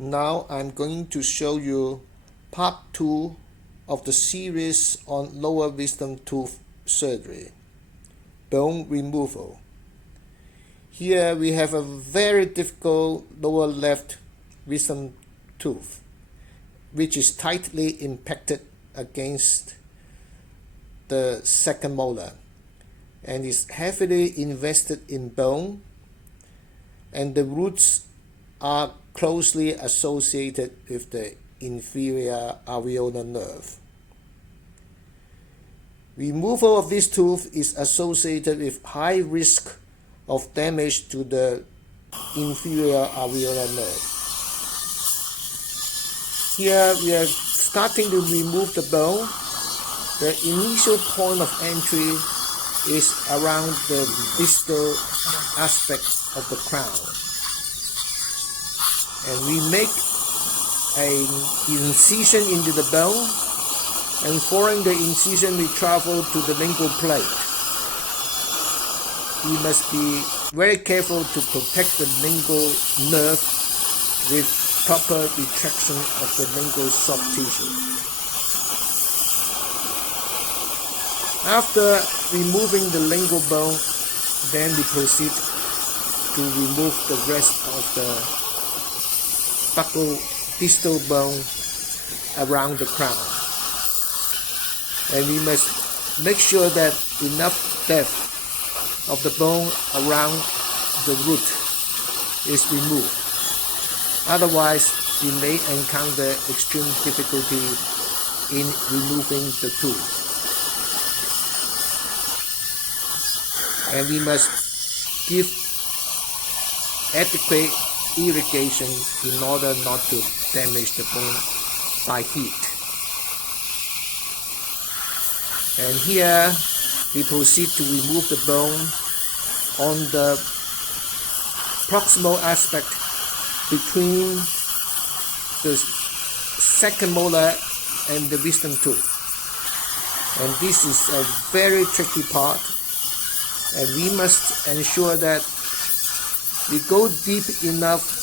Now I'm going to show you part 2 of the series on lower wisdom tooth surgery, bone removal. Here we have a very difficult lower left wisdom tooth, which is tightly impacted against the second molar and is heavily invested in bone, and the roots are closely associated with the inferior alveolar nerve. Removal of this tooth is associated with high risk of damage to the inferior alveolar nerve. Here we are starting to remove the bone. The initial point of entry is around the distal aspect of the crown, and we make an incision into the bone, and following the incision we travel to the lingual plate. We must be very careful to protect the lingual nerve with proper retraction of the lingual soft tissue. After removing the lingual bone, then we proceed to remove the rest of the buccal distal bone around the crown. And we must make sure that enough depth of the bone around the root is removed. Otherwise, we may encounter extreme difficulty in removing the tooth. And we must give adequate irrigation in order not to damage the bone by heat. And here we proceed to remove the bone on the proximal aspect between the second molar and the wisdom tooth. And this is a very tricky part, and we must ensure that we go deep enough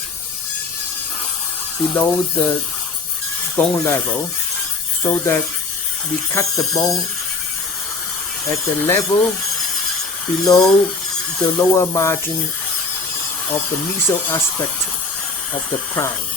below the bone level so that we cut the bone at the level below the lower margin of the mesial aspect of the crown.